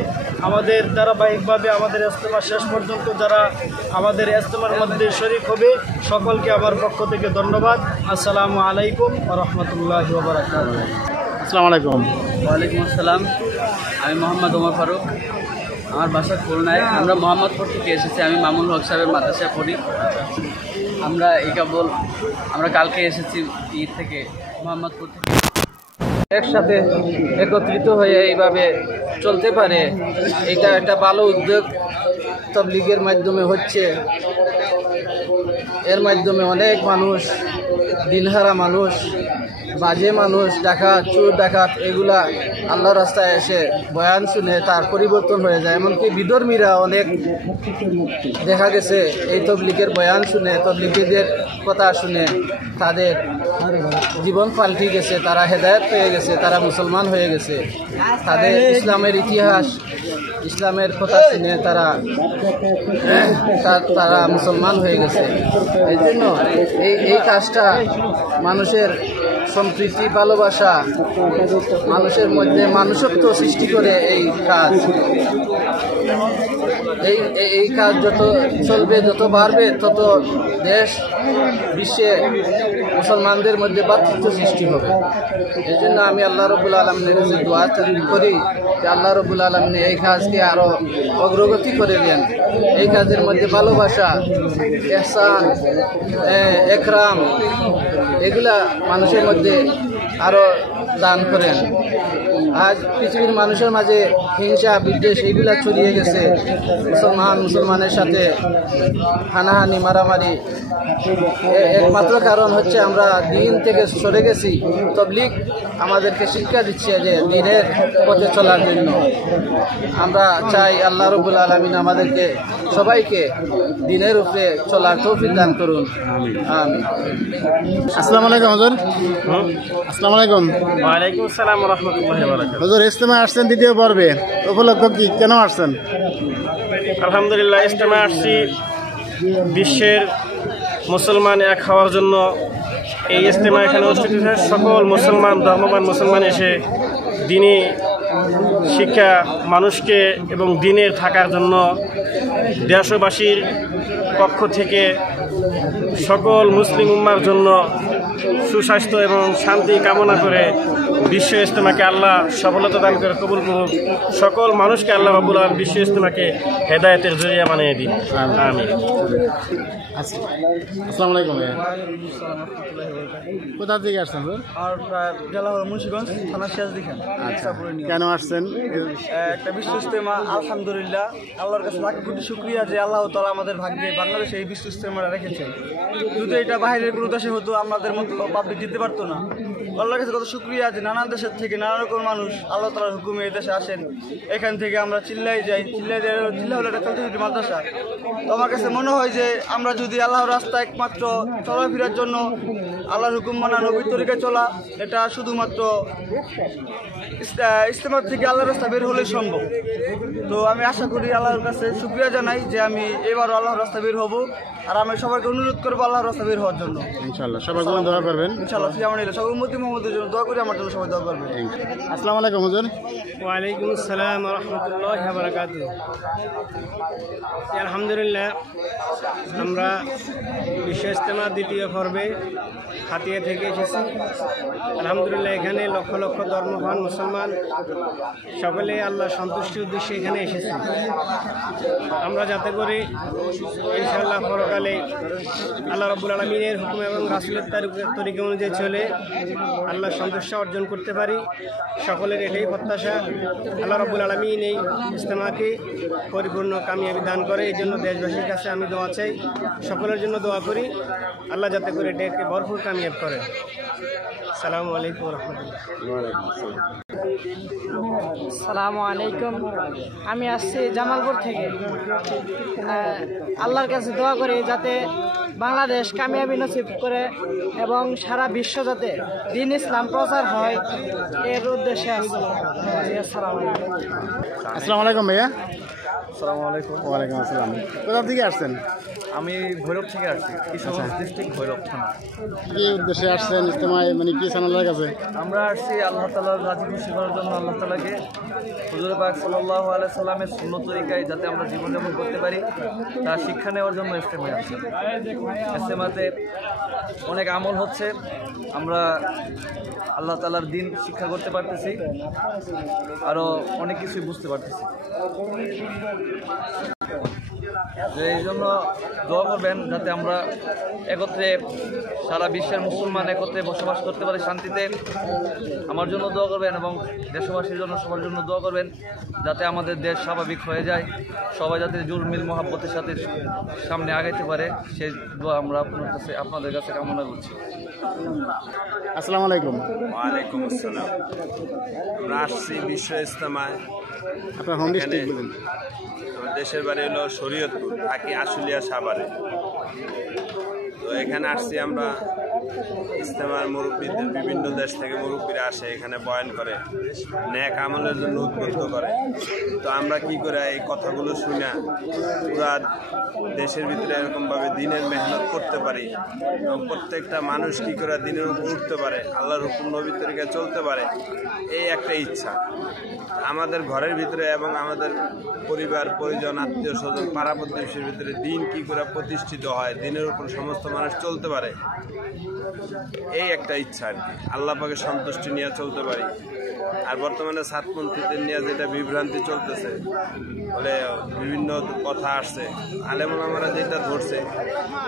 আমাদের ধারাবাহিকভাবে আমাদের ইজতেমা শেষ পর্যন্ত যারা আমাদের ইজতেমার মধ্যে শরীক হবে সকলকে আমার পক্ষ থেকে ধন্যবাদ। আসসালামু আলাইকুম ওয়া রাহমাতুল্লাহি ওয়া বারাকাতুহু। আসসালামু আলাইকুম। ওয়ালাইকুম আসসালাম। আমি মোহাম্মদ ওমর ফারুক, আমার বাসা খুলনায়। আমরা মোহাম্মদপুর থেকে এসেছি। আমি মামুন হক সাহেবের মাদ্রাসায় পড়ি। আমরা আমরা কালকে এসেছি ঈদ থেকে মোহাম্মদপুর থেকে। একসাথে একত্রিত হয়ে এইভাবে চলতে পারে, এটা একটা ভালো উদ্যোগ তাবলীগের মাধ্যমে হচ্ছে। এর মাধ্যমে অনেক মানুষ, দিনহারা মানুষ, বাজে মানুষ, ডাকাত, চোর ডাকাত, এগুলা আল্লাহর রাস্তায় এসে বয়ান শুনে তার পরিবর্তন হয়ে যায়। এমনকি বিধর্মীরা অনেক দেখা গেছে এই তবলীগের বয়ান শুনে, তবলীগীদের কথা শুনে তাদের জীবন পাল্টে গেছে, তারা হেদায়েত পেয়ে গেছে, তারা মুসলমান হয়ে গেছে। তাদের ইসলামের ইতিহাস, ইসলামের কথা শুনে তারা মুসলমান হয়ে গেছে। এই জন্য এই কাজটা মানুষের সম্প্রীতি ভালোবাসা মানুষের মধ্যে মানুষত্ব সৃষ্টি করে এই কাজ। এই কাজ যত চলবে, যত বাড়বে, তত দেশ বিশ্বে মুসলমানদের মধ্যে ভ্রাতৃত্ব সৃষ্টি হবে। এই জন্য আমি আল্লাহ রব্বুল আলমিনের কাছে দোয়া করি যে আল্লাহ রব্বুল আলমিন এই কাজকে আরও অগ্রগতি করে দেন। এই কাজের মধ্যে ভালোবাসা, ইহসান, একরাম এগুলা মানুষের মধ্যে আরও দান করেন। আজ পৃথিবীর মানুষের মাঝে হিংসা বিদ্বেষ এগুলা ছড়িয়ে গেছে। মুসলমানের সাথে হানাহানি মারামারি, একমাত্র কারণ হচ্ছে আমরা দিন থেকে সরে গেছি। তাবলীগ আমাদেরকে শিক্ষা দিচ্ছে যে দিনের পথে চলার জন্য। আমরা চাই আল্লাহ রাব্বুল আলামিন আমাদেরকে সবাইকে দিনের উপরে চলার তৌফিক দান করুন। আমিন। আসসালামু আলাইকুম হুজুর। আসসালামু আলাইকুম। ওয়ালাইকুম আসসালাম ওয়া রাহমাতুল্লাহি ওয়া বারাকাতুহু। হুজুর ইজতেমা আসছেন দ্বিতীয় পর্বে, উপলক্ষ কি, কেন আসছেন? আলহামদুলিল্লাহ, ইজতেমা আসছি বিশ্বের মুসলমান এক হওয়ার জন্য। এই ইজতেমা এখানে অনুষ্ঠিত হয়েছে। সকল মুসলমান, ধর্মবান মুসলমান এসে দিনী শিক্ষা মানুষকে এবং দিনের থাকার জন্য দেশবাসীর পক্ষ থেকে সকল মুসলিম উম্মার জন্য সুস্বাস্থ্য এবং শান্তি কামনা করে বিশ্ব ইজতেমাকে আল্লাহ সফলতা দান করে কবুল করুক। সকল মানুষকে আল্লাহ রাব্বুল আলামিন বিশ্ব ইজতেমাকে হেদায়েতের জরিয়া বানিয়ে দিন। আমিন। আসসালামু আলাইকুম। কোথা থেকে আসছেন স্যার? আর জেলা হলো মুন্সিগঞ্জ, থানা সিরাজদিখান। কেন আসছেন? একটা বিশ্ব ইজতেমা, আলহামদুলিল্লাহ আল্লাহর কাছে লাখ কোটি শুকরিয়া যে আল্লাহ তাআলা আমাদের ভাগ্যে বাংলাদেশে এই বিশ্ব ইজতেমাটা রেখেছেন। যদি এটা বাইরের কোনো দেশে হতো আমাদের মতো পাবলিক দিতে পারতো না। আল্লাহর কাছে কত শুকরিয়া যে নানান দেশের থেকে নানা রকম মানুষ আল্লাহ তাআলার হুকুমে এই দেশে আসেন। এখান থেকে আমরা চিল্লাই যাই, চিল্লা হলো একটা চলতি মাদ্রাসা। তো আমার কাছে মনে হয় যে আমরা যদি আল্লাহর রাস্তা একমাত্র চলাফেরার জন্য আল্লাহর হুকুম মানা, নবীর তরিকায় চলা, এটা শুধুমাত্র ইজতেমার থেকে আল্লাহর রাস্তা বের হলেই সম্ভব। তো আমি আশা করি, আল্লাহর কাছে শুকরিয়া জানাই যে আমি এবারও আল্লাহর রাস্তা বের হব। আর আমি সবাইকে অনুরোধ করবো আল্লাহর রাস্তা বের হওয়ার জন্য। ইনশাআল্লাহ সবার জন্য দোয়া করবেন। ইনশাআল্লাহ সকল উম্মতি মুহাম্মদের জন্য দোয়া করি, আমার জন্য সবাই দোয়া করবেন। আসসালামু আলাইকুম হুজুর। ওয়ালাইকুম আসসালাম ওয়া রাহমাতুল্লাহি ওয়া বারাকাতুহু। আলহামদুলিল্লাহ, আমরা বিশ্ব ইজতেমা দ্বিতীয় পর্বে হাতিয়া থেকে এসেছি। আলহামদুলিল্লাহ, এখানে লক্ষ লক্ষ ধর্মপ্রাণ মুসলমান সকলে আল্লাহ সন্তুষ্টির উদ্দেশ্যে এখানে এসেছি। আমরা যাতে করে ইনশাআল্লাহ পরকালে আল্লাহ রাব্বুল আলামিনের হুকুম এবং রাসূলের তরিকা অনুযায়ী চলে আল্লাহ সন্তুষ্টি অর্জন করতে পারি। সকলের এটাই প্রত্যাশা। আল্লাহ রাব্বুল আলামিন এই ইজতেমাকে পরিপূর্ণ কামিয়াবি দান করে। এই জন্য দেশবাসীর কাছে আমি দোয়া চাই, সকলের জন্য দোয়া করি আল্লাহ যাতে করে এটাকে ভরপুর কামিয়াব করে। আসসালামু আলাইকুম ওয়া রাহমাতুল্লাহ। আসসালামু আলাইকুম। আমি আসছি জামালপুর থেকে। আল্লাহর কাছে দোয়া করি যাতে বাংলাদেশ কামিয়াবি নসিব করে এবং সারা বিশ্ব যাতে দ্বীন ইসলাম প্রচার হয়, এর উদ্দেশ্যে আসছি। আসসালামু আলাইকুম ভাইয়া। আসসালামু আলাইকুম। ওয়ালাইকুম আসসালাম। কোথা থেকে আসছেন? আমি ভৈরব থেকে আসছি, কিশোরগঞ্জ ডিস্ট্রিক্ট, ভৈরব থানা। কি উদ্দেশ্যে আসছেন ইজতেমায়, মানে কি সানাল্লাহর কাছে? আমরা আসছি আল্লাহ তাআলার রাজি খুশি করার জন্য। আল্লাহ তাআলাকে হুজুর পাক সাল্লাল্লাহু আলাইহি সাল্লামের সুন্নত তরিকায় যাতে আমরা জীবনযাপন করতে পারি তার শিক্ষা নেওয়ার জন্য ইজতেমায় আসছি। ইজতেমাতে অনেক আমল হচ্ছে, আমরা আল্লাহ তাআলার দিন শিক্ষা করতে পারতেছি, আরও অনেক কিছুই বুঝতে পারতেছি। এই জন্য দোয়া করবেন যাতে আমরা একত্রে সারা বিশ্বের মুসলমান একত্রে বসবাস করতে পারি শান্তিতে। আমার জন্য দোয়া করবেন এবং দেশবাসীর জন্য সবার জন্য দোয়া করবেন যাতে আমাদের দেশ স্বাভাবিক হয়ে যায়, সবাই যাতে জুল মিল মহাব্বতের সাথে সামনে আগাইতে পারে, সেই দোয়া আমরা আপনাদের কাছে কামনা করছি। আসসালামু আলাইকুম। ওয়ালাইকুম আসসালাম। আমরা আসছি বিশ্ব ইজতেমায়। আপনার হোম ডিস্ট্রিক্ট বলেন? দেশের বাড়ি হলো শরীয়তপুর, থাকি আশুলিয়া সাভারে। তো এখানে আসছি আমরা ইজতেমার মুরব্বীদের বিভিন্ন দেশ থেকে মুরব্বীরা আসে এখানে বয়ান করে, নেক আমলের জন্য উদ্বুদ্ধ করে। তো আমরা কি করে এই কথাগুলো শুনে পুরা দেশের ভিতরে এরকমভাবে দিনের মেহনত করতে পারি এবং প্রত্যেকটা মানুষ কি করে দিনের উপর উঠতে পারে, আল্লাহর হুকুম নবীর তরিকায় চলতে পারে, এই একটা ইচ্ছা আমাদের ঘরের ভিতরে এবং আমাদের পরিবার পরিজন আত্মীয় স্বজন পাড়া প্রতিবেশীর ভিতরে দিন কি করে প্রতিষ্ঠিত হয়, দিনের উপর সমস্ত মানুষ চলতে পারে, এই একটা ইচ্ছা আর কি। আল্লাহ পাকে সন্তুষ্টি নিয়ে চলতে পারি। আর বর্তমানে সাতপন্থীদের নিয়ে যেটা বিভ্রান্তি চলতেছে, বলে বিভিন্ন কথা আসছে, আলেমুলামারা যেটা ধরছে,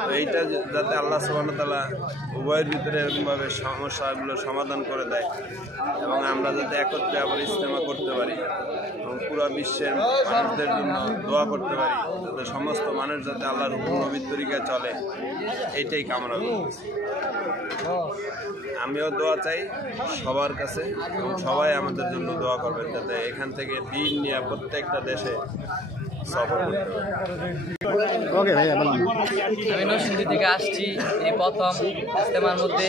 তো এইটা যাতে আল্লাহ সুবহানাহু ওয়া তাআলা উভয়ের ভিতরে এরকমভাবে সমস্যাগুলো সমাধান করে দেয় এবং আমরা যাতে একত্রে আবার ইজতেমা করতে পারি এবং পুরো বিশ্বের মানুষদের জন্য দোয়া করতে পারি, যাতে সমস্ত মানুষ যাতে আল্লাহর হুকুম নবীর তরিকায় চলে, এইটাই কামনা করতেছি। আমিও দোয়া চাই সবার কাছে এবং সবাই আমাদের জন্য দোয়া করবেন যাতে এখান থেকে দিন নিয়ে প্রত্যেকটা দেশে সফর করতে পারে। আমি নরসিংদী থেকে আসছি, এই প্রথম ইজতেমার মধ্যে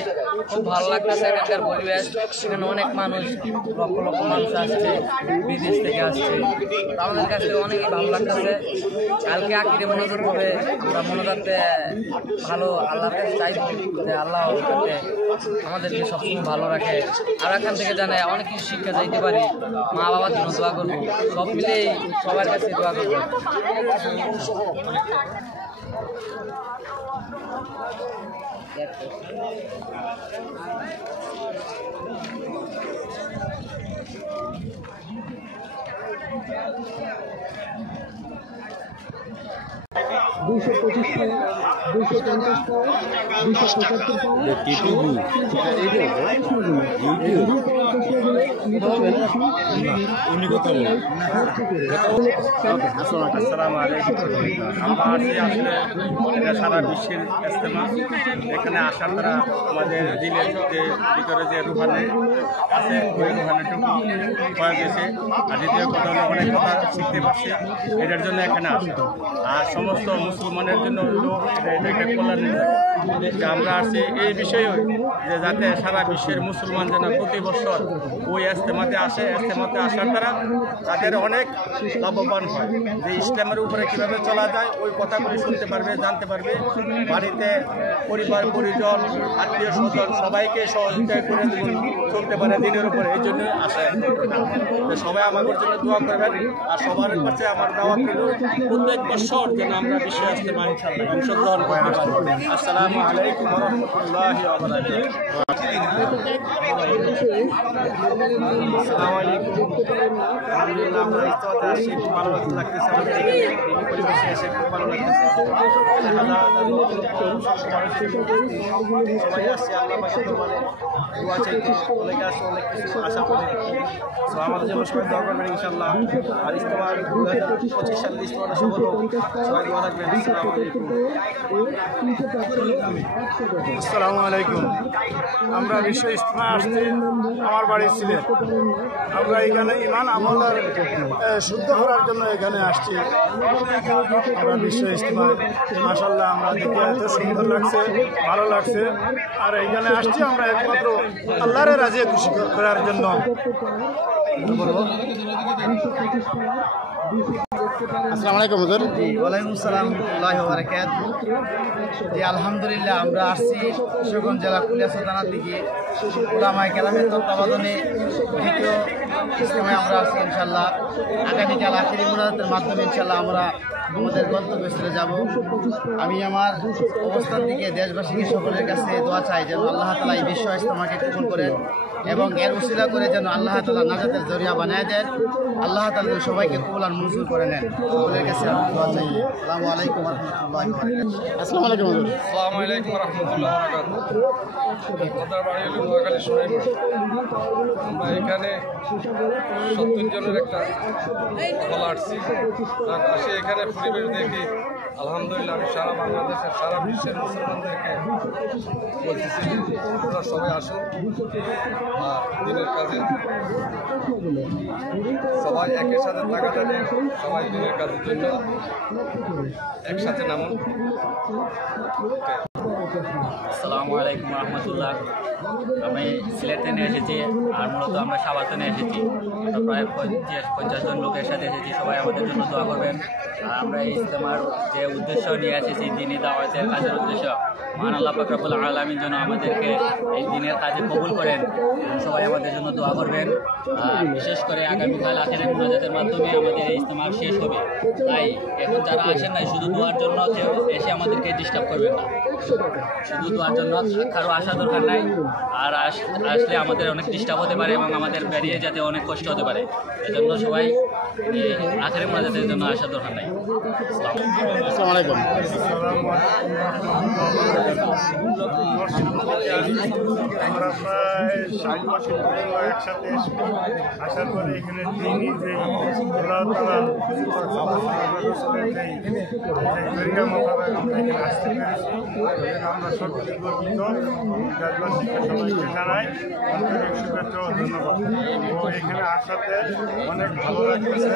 খুব ভালো লাগতেছে। এখানকার পরিবেশ, এখানে অনেক মানুষ, লক্ষ লক্ষ মানুষ আসছে, বিদেশ থেকে আসছে, আমাদের কাছে অনেকই ভালো লাগতেছে। কালকে আখিরে মনোযোগ হবে, আমরা মনোজাতে ভালো আল্লাহর কাছে চাইব যে আল্লাহ আমাদেরকে সবসময় ভালো রাখে, আর এখান থেকে জানে অনেক কিছু শিক্ষা যাইতে পারি, মা বাবার জন্য দোয়া করবো, সব মিলেই সবার কাছে দোয়া করবো। দুইশো 25 টাকা, 250 টাকা, 275 আসসালামু আলাইকুম। আমরা আছি আসলে সারা বিশ্বের ইজতেমা, এখানে আসার দ্বারা আমাদের দিলের যে ভিতরে যে রুহানি আছে ওই রুহানিটুকু হয়ে গেছে। আর দ্বিতীয় কথা হলো অনেক কথা শিখতে পারছি, এটার জন্য এখানে আসি। আর সমস্ত মুসলমানের জন্য হলো এটা একটা কল্যাণ যে আমরা আসছি এই বিষয়েও যে যাতে সারা বিশ্বের মুসলমান যেন প্রতি বছর ওই ইজতেমাতে আসে, ইজতেমাতে আসার দ্বারা তাদের অনেক লাভবান হয়, যে ইসলামের উপরে কীভাবে চলা যায় ওই কথাগুলি শুনতে পারবে, জানতে পারবে। বাড়িতে পরিবার পরিজন আত্মীয় স্বজন সবাইকে সহযোগিতা করে চলতে পারে দিনের উপরে, এই জন্য আসে। সবাই আমাদের জন্য দোয়া করবেন আর সবার কাছে আমার দাওয়াত রইল প্রত্যেক বছর যেন আমরা বিশ্বে ইজতেমায় অংশগ্রহণ করতে পারি। আসসালামু আলাইকুম ওয়া রাহমাতুল্লাহি ওয়া বারাকাতুহু। আসসালামু আলাইকুম। আলহামদুলিল্লাহ আমরা ইজতেমাতে আসছি, খুব ভালো লাগতেছে, আমাদের এখানে পরিবেশে এসে খুব ভালো লাগতেছে। সবাই আসছে আল্লাহ পাকের দরবারে দোয়া চাইতে, অনেকে আসছে অনেক কিছু আশা করে। সো আমাদের জন্য সবাই দোয়া করবেন ইনশাআল্লাহ। আর ইজতেমা 2025 সালের ইজতেমাটা সফল হোক, সবাই দোয়া রাখবেন। আসসালামু আলাইকুম। আমরা বিশ্ব ইজতেমা আসছি, আমার বাড়ি সিলেট। আমরা এখানে ইমান আমলের শুদ্ধ করার জন্য এখানে আসছি। আমরা বিশ্ব ইজতেমা মাশাআল্লাহ আমরা দেখে এত সুন্দর লাগছে, ভালো লাগছে। আর এখানে আসছি আমরা একমাত্র আল্লাহরে রাজি খুশি করার জন্য। আসসালামু আলাইকুম হুজুর। জি ওয়ালাইকুম আসসালাম ওয়া বারাকাতুহু। জি আলহামদুলিল্লাহ আমরা আসছি কিশোরগঞ্জ জেলা কুলিয়াচর থানা থেকে উলামায়ে কেরামের তত্ত্বাবধানে দ্বিতীয় ইজতেমায় আমরা আসছি। ইনশাআল্লাহ আগামীকাল আখিরি মুনাজাতের মাধ্যমে ইনশাআল্লাহ আমরা আমাদের গন্তব্যস্থলে যাব। আমি আমার অবস্থান থেকে দেশবাসীকে সকলের কাছে দোয়া চাই যেন আল্লাহ তাআলা এই বিশ্ব ইজতেমাকে কবুল করেন এবং এর উসিলা করে যেন আল্লাহ তাআলা নাজাতের জরিয়া বানায় দেন। আল্লাহ তাআলা সবাইকে কবুল আর মঞ্জুর করে নেন, সকলের কাছে দোয়া চাই। আসসালামু আলাইকুম ওয়া রাহমাতুল্লাহি ওয়া বারাকাতুহু। আসসালামু আলাইকুম হুজুর। আসসালামু আলাইকুম ওয়া রাহমাতুল্লাহি ওয়া বারাকাতুহু। আমাদের বাড়ি হলো নোয়াখালী সোনাইমুড়ি। আমরা এখানে 70 জনের একটা দল আসছি। আসে এখানে পরিবেশ দেখি আলহামদুলিল্লাহ আমি সারা বাংলাদেশের সারা বিশ্বের মুসলমানদেরকে বলতেছি আপনারা সবাই আসুন আর দিনের কাজে সবাই একের সাথে থাকাটা নেই, সবাই দিনের কাজের জন্য একসাথে নামুন। আসসালামু আলাইকুম রহমতুল্লাহ। আমি সিলেট থেকে এসেছি, আর মূলত আমরা সাভার থেকে এসেছি। তো প্রায় 50 জন লোকের সাথে এসেছি। সবাই আমাদের জন্য দোয়া করবেন। আর আমরা এই ইজতেমার যে উদ্দেশ্য নিয়ে এসেছি, দিনী দাওয়াতের কাজের উদ্দেশ্য, মহান আল্লাহ পাক রব্বুল আলামিন যেন আমাদেরকে এই দিনের কাজে কবুল করেন। সবাই আমাদের জন্য দোয়া করবেন। আর বিশেষ করে আগামীকাল আখিরাত মুনাজাতের মাধ্যমে আমাদের এই ইজতেমা শেষ হবে। তাই এখন যারা আসেন নাই, শুধু দোয়ার জন্য কেউ এসে আমাদেরকে ডিস্টার্ব করবেন না। শুধু দোয়ার জন্য কারো আসা দরকার নাই। আর আসলে আমাদের অনেক ডিস্টার্ব হতে পারে এবং আমাদের বেরিয়ে যেতে অনেক কষ্ট হতে পারে। এজন্য সবাই আখিরাত মুনাজাতের জন্য আসা দরকার নাই। আসসালামু আলাইকুম। আমরা প্রায় 60 বছর পর্যন্ত একসাথে আসার পরে এখানে দিনই যে আল্লাহ তাআলা আসতে পেরেছি, আমরা সত্যি গর্বিত। দেশবাসীকে সবাইকে জানাই আন্তরিক শুভেচ্ছা ও ধন্যবাদ। ও এখানে আসাতে অনেক ভালো লাগতেছে।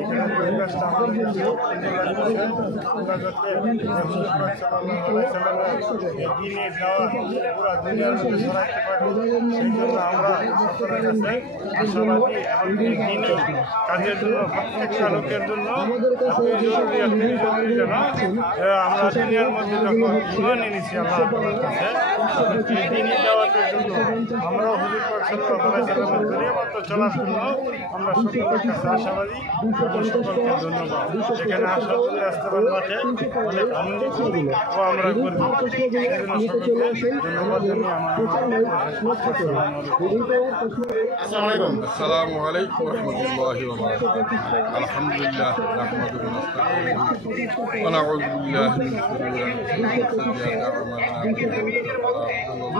এখানে পরিবেশটা আমাদের খুব সুন্দর লাগতেছে। আমরা যাতে দিনের যাওয়া পুরো দুনিয়ার মধ্যে ছড়াইতে পারি, সেই জন্য আমরা সকলের কাছে আশাবাদী। এবং এই দিনই কাজের জন্য প্রত্যেকটা লোকের জন্য জরুরি যেন আমরা দুনিয়ার মধ্যে যখন জীবন এনেছি আল্লাহ তাআলার কাছে, এই দিনই যাওয়ার জন্য আমরাও হুজুর পাক সাল্লাল্লাহু আলাইহি সাল্লামের ধরে মতো চলার জন্য আমরা সকলের কাছে আশাবাদী এবং সকলকে ধন্যবাদ। এখানে আসার জন্য ইজতেমার মাঠে অনেক আনন্দিত ও আমরা করি। সেজন্য সকলকে ধন্যবাদ জানিয়ে আসসালামু আলাইকুম রহমতুল্লাহি ওয়া বারাকাতুহু। আলহামদুলিল্লাহ নাহমাদুহু ওয়া নাস্তাঈনুহু ওয়া নাউযু বিল্লাহি মিন শুরুরি আনফুসিনা ওয়া সাইয়্যাতি আ'মালিনা।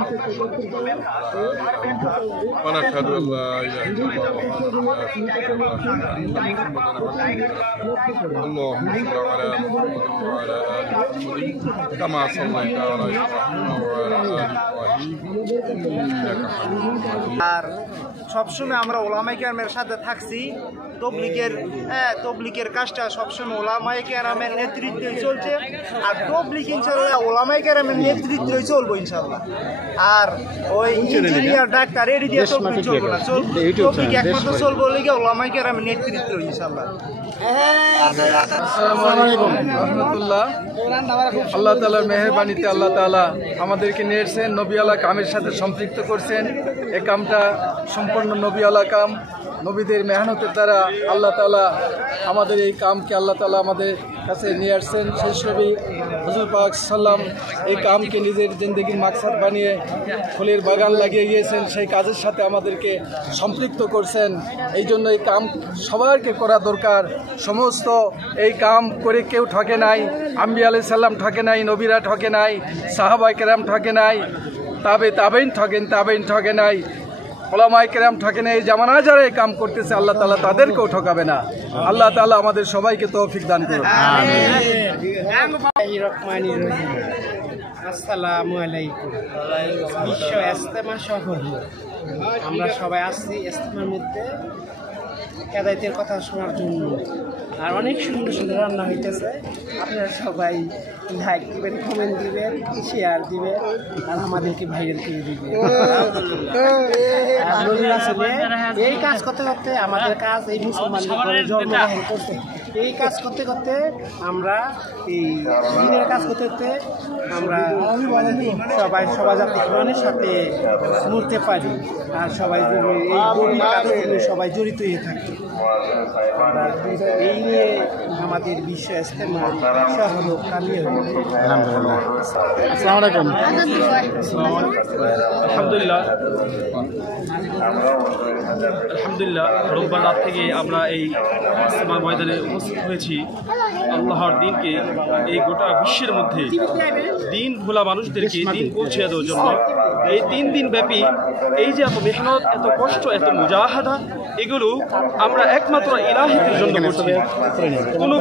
ওয়া নাশহাদু আল লা ইলাহা ইল্লাল্লাহ ওয়া اللهم صل على محمد وعلى آل محمد كما صليت على إبراهيم وعلى آل إبراهيم إنك حميد مجيد। আর সবসময় আমরা ওলামায়ে কেরামের সাথে থাকছি। তবলিগের কাজটা সবসময় ওলামায়ে কেরামের নেতৃত্বেই চলছে। আর তবলিগ ইনশাআল্লাহ ওলামায়ে কেরামের নেতৃত্বেই চলবো ইনশাআল্লাহ। আর ওই ইঞ্জিনিয়ার ডাক্তার এর দিয়ে তবলিগ চলবে না। তবলিগ একমাত্র চলবে লিগে ওলামায়ে কেরামের নেতৃত্ব ইনশাআল্লাহ। আসসালামু আলাইকুম রহমতুল্লাহ। আল্লাহ তাআলার মেহেরবানিতে আল্লাহ তাআলা আমাদেরকে নিয়েছেন, নবীওয়ালা কামের সাথে সম্পৃক্ত করছেন। এই কামটা সম্পূর্ণ নবীওয়ালা কাম। নবীদের মেহনতের দ্বারা আল্লাহ তাআলা আমাদের এই কামকে আল্লাহ তাআলা আমাদের কাছে নিয়ে আসছেন। সেই সবই হুজুর পাক সাল্লাম এই কামকে নিজের জিন্দেগির মাকসাদ বানিয়ে ফুলের বাগান লাগিয়ে গিয়েছেন। সেই কাজের সাথে আমাদেরকে সম্পৃক্ত করছেন। এই জন্য এই কাম সবাইকে করা দরকার। সমস্ত এই কাম করে কেউ ঠকে নাই। আম্বিয়া আলাইহিস সালাম ঠকে নাই, নবীরা ঠকে নাই, সাহাবায়ে কেরাম ঠকে নাই, তাবেইন ঠকে নাই, ওলামায়ে কেরাম ঠকে নাই। এই জামানা যারা এই কাম করতেছে আল্লাহ তাআলা তাদেরকেও ঠকাবে না। আল্লাহ তাআলা আমাদের সবাইকে তৌফিক দান করুন। আসসালামু আলাইকুম। বিশ্ব ইজতেমা সফর আমরা সবাই আসছি ইজতেমার মধ্যে হেদায়েতের কথা শোনার জন্য। আর অনেক সুন্দর সুন্দর রান্না হইতেছে। আপনারা সবাই লাইক দিবেন, কমেন্ট দিবেন, শেয়ার দিবেন আর আমাদেরকে ভাইরাল করে দিবেন। এই কাজ করতে করতে আমাদের কাজ এই মুসলমানদের জন্মগ্রহণ করতে, এই কাজ করতে করতে আমরা এই দিনের কাজ করতে করতে আমরা সবাই যাতে ইমানের সাথে মরতে পারি আর সবাই এই সবাই জড়িত হয়ে থাকি। এই নিয়ে আমাদের বিশ্ব ইজতেমা সফল কামিয়াব। আলহামদুলিল্লাহ। আসসালামু আলাইকুম। আলহামদুলিল্লাহ রোববার রাত থেকে আমরা এই ইজতেমা ময়দানে উপস্থিত হয়েছি। আল্লাহর দিনকে এই গোটা বিশ্বের মধ্যে দিন ভোলা মানুষদেরকে দিন পৌঁছে দেওয়ার জন্য এই 3 দিন ব্যাপী এই যে এত মেহনত, এত কষ্ট, এত মুজাহাদা, এগুলো আমরা একমাত্র ইলাহির জন্য করছি। কোনো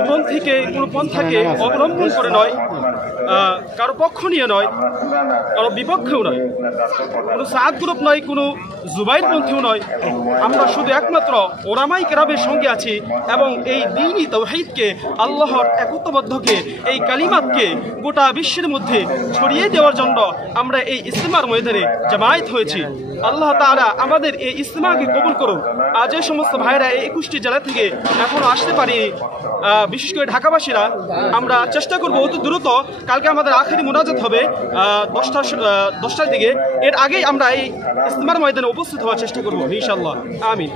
পন্থাকে অবলম্বন করে নয়, কারো পক্ষ নিয়ে নয়, কারো বিপক্ষেও নয়, কোনো সাদ গ্রুপ নয়, কোনো জুবাইর পন্থীও নয়। আমরা শুধু একমাত্র ওলামায়ে কেরামের সঙ্গে আছি এবং এই দ্বীনি তাওহীদকে, আল্লাহর একত্ববদ্ধকে, এই কালিমাতকে গোটা বিশ্বের মধ্যে ছড়িয়ে দেওয়ার জন্য আমরা এই ইজতিমার ময়দানে জামায়াত হয়েছি। আল্লাহ তাআলা আমাদের এই ইজতিমাকে কবুল করুন। আজ যে সমস্ত ভাইরা এই 21টি জেলা থেকে এখনও আসতে পারিনি, বিশেষ করে ঢাকাবাসীরা, আমরা চেষ্টা করব অতি দ্রুত, কালকে আমাদের আখেরি মোনাজাত হবে 10টার দিকে, এর আগেই আমরা এই ইজতিমার ময়দানে উপস্থিত হওয়ার চেষ্টা করব ইনশাআল্লাহ। আমিন।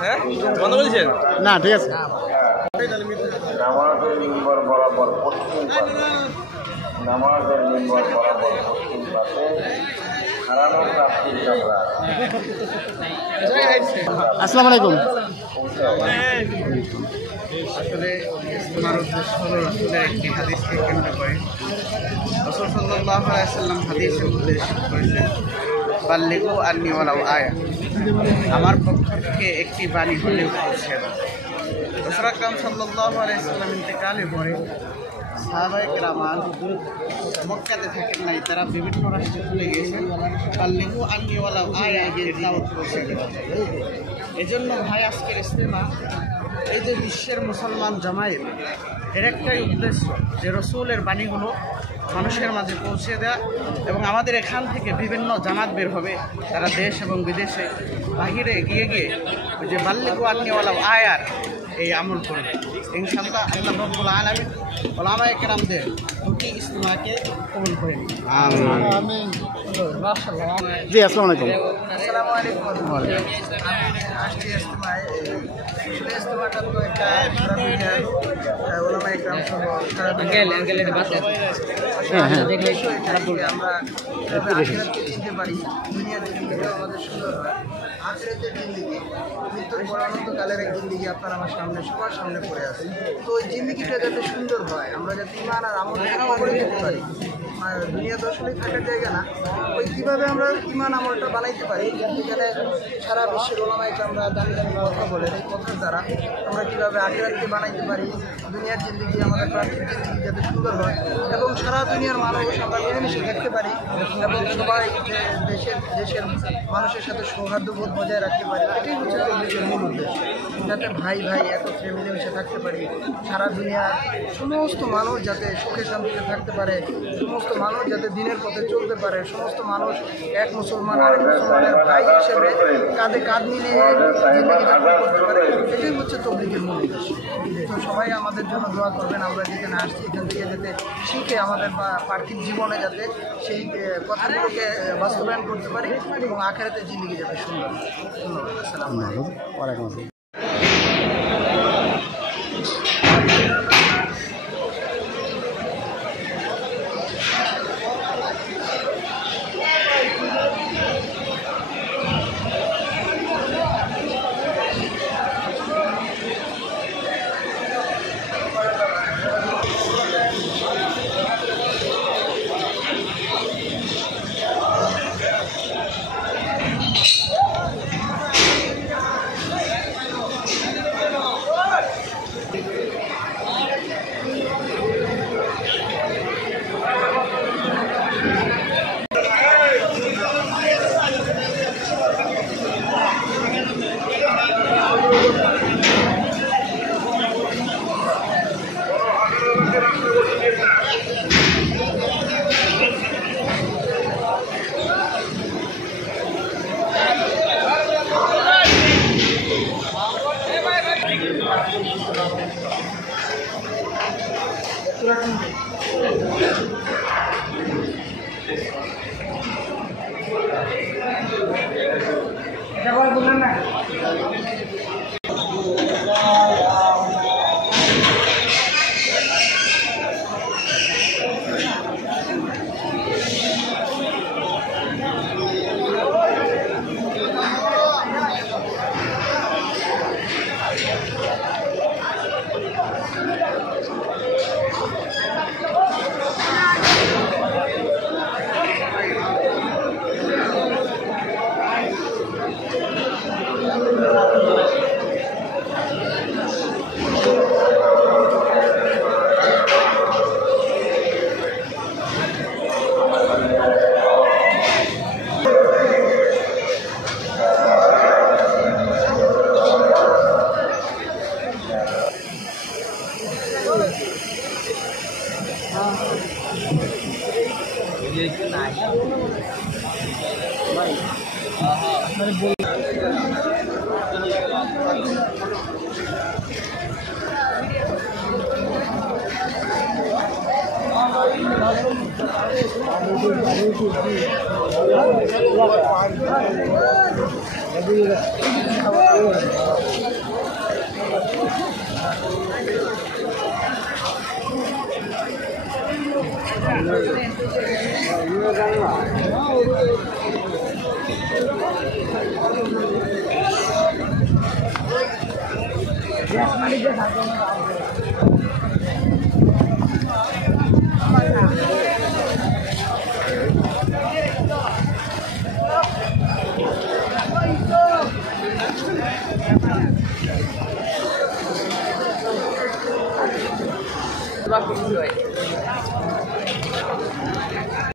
হ্যাঁ, বন্ধ করেছেন? না, ঠিক আছে। নামাজের মিম্বর বরাবর পশ্চিম পাশে, নামাজের মিম্বর বরাবর পশ্চিম পাশে হারানো প্রাপ্তির চামড়া। আসসালামু আলাইকুম। আসলে ইজতিমার উদ্দেশ্য হলো রাসূলের একটি হাদিসকে কেন্দ্র করে। রাসূল সাল্লাল্লাহু আলাইহি ওয়াসাল্লাম হাদিসের মধ্যে ইরশাদ করেছেন, বাল্লিগু আন্নী ওয়ালাউ আয়া, আমার পক্ষ থেকে একটি বাণী হলেও পৌঁছে দাও। রাসূল আকরাম সাল্লাল্লাহু আলাইহি ওয়াসাল্লাম ইন্তেকালের পরে সাহাবায়ে কেরামান মক্কাতে থাকেন নাই, তারা বিভিন্ন রাষ্ট্রে চলে গিয়েছেন। বাল্লিগু আন্নী ওয়ালাউ আয়া গিয়ে দাওয়াত পৌঁছে দিলেন। এজন্য ভাই আজকের ইজতিমা, এই যে বিশ্বের মুসলমান জামায়াত, এর একটাই উদ্দেশ্য যে রসুলের বাণীগুলো মানুষের মাঝে পৌঁছে দেওয়া। এবং আমাদের এখান থেকে বিভিন্ন জামাত বের হবে, তারা দেশ এবং বিদেশে বাহিরে গিয়ে গিয়ে ওই যে বাল্লিগু আন্নী ওয়ালাউ আয়ার এই আমল করবে ইনশাআল্লাহ। আল্লাহ রাব্বুল আলামিন ওলামায়ে কেরামদের দুটি ইজতিমাকে কবুল করে নিন। আমিন। জি, আসসালামু আলাইকুম। আসসালামু আলাইকুম। আসছি ইজতিমায়, ইজতিমাটা তো একটা সারা দুনিয়ার ওলামায়ে কেরাম সহ সারা দুনিয়ার আমরা আখিরাতকে চিনতে পারি, দুনিয়ার জিন্দেগিও আমাদের সুন্দর হয়। আখিরাতের জিন্দেগি, মৃত্যুর পর অনন্তকালের এক জিন্দেগি আপনার আমার সামনে, সবার সামনে পড়ে আছে। তো ওই জিন্দেগিটা যাতে সুন্দর হয়, আমরা যাতে ঈমান আর আমল করে যেতে পারি। দুনিয়া তো আসলে থাকার জায়গা না, ওই কীভাবে আমরা ঈমান আমলটা বানাইতে পারি, এখানে সারা বিশ্বের ওলামায়ে কেরামরা দামি দামি কথা বলেন। এই কথার দ্বারা আমরা কীভাবে আখিরাতকে বানাইতে পারি, দুনিয়ার জিন্দেগি, আমাদের প্রাকৃতিক জিন্দেগি যাতে সুন্দর হয় এবং সারা দুনিয়ার মানুষ আমরা মিলেমিশে থাকতে পারি এবং সবাই দেশের মানুষের সাথে সৌহার্দ্যবোধ বজায় রাখতে পারি, এটাই হচ্ছে তবলিগের মূল উদ্দেশ্য। যাতে ভাই ভাই একত্রে মিলেমিশে থাকতে পারি, সারা দুনিয়ার সমস্ত মানুষ যাতে সুখে শান্তিতে থাকতে পারে, সমস্ত মানুষ যাতে দিনের পথে চলতে পারে, সমস্ত মানুষ এক মুসলমান আরেক মুসলমানের ভাই হিসেবে কাঁধে কাঁধ মিলিয়ে জিন্দেগি যাপন করতে পারে, এটাই হচ্ছে তবলিগের মূল উদ্দেশ্য। তো সবাই আমাদের জন্য দোয়া করবেন, আমরা যেখানে আসছি এখান থেকে যাতে শিখে আমাদের পার্থিব জীবনে যাতে সেই কথাগুলোকে বাস্তবায়ন করতে পারি এবং আখিরাতের জিন্দেগি যাতে সুন্দর। ধন্যবাদ। আসসালামু আলাইকুম। ওয়ালাইকুম আসসালাম। Thank you. Terima kasih.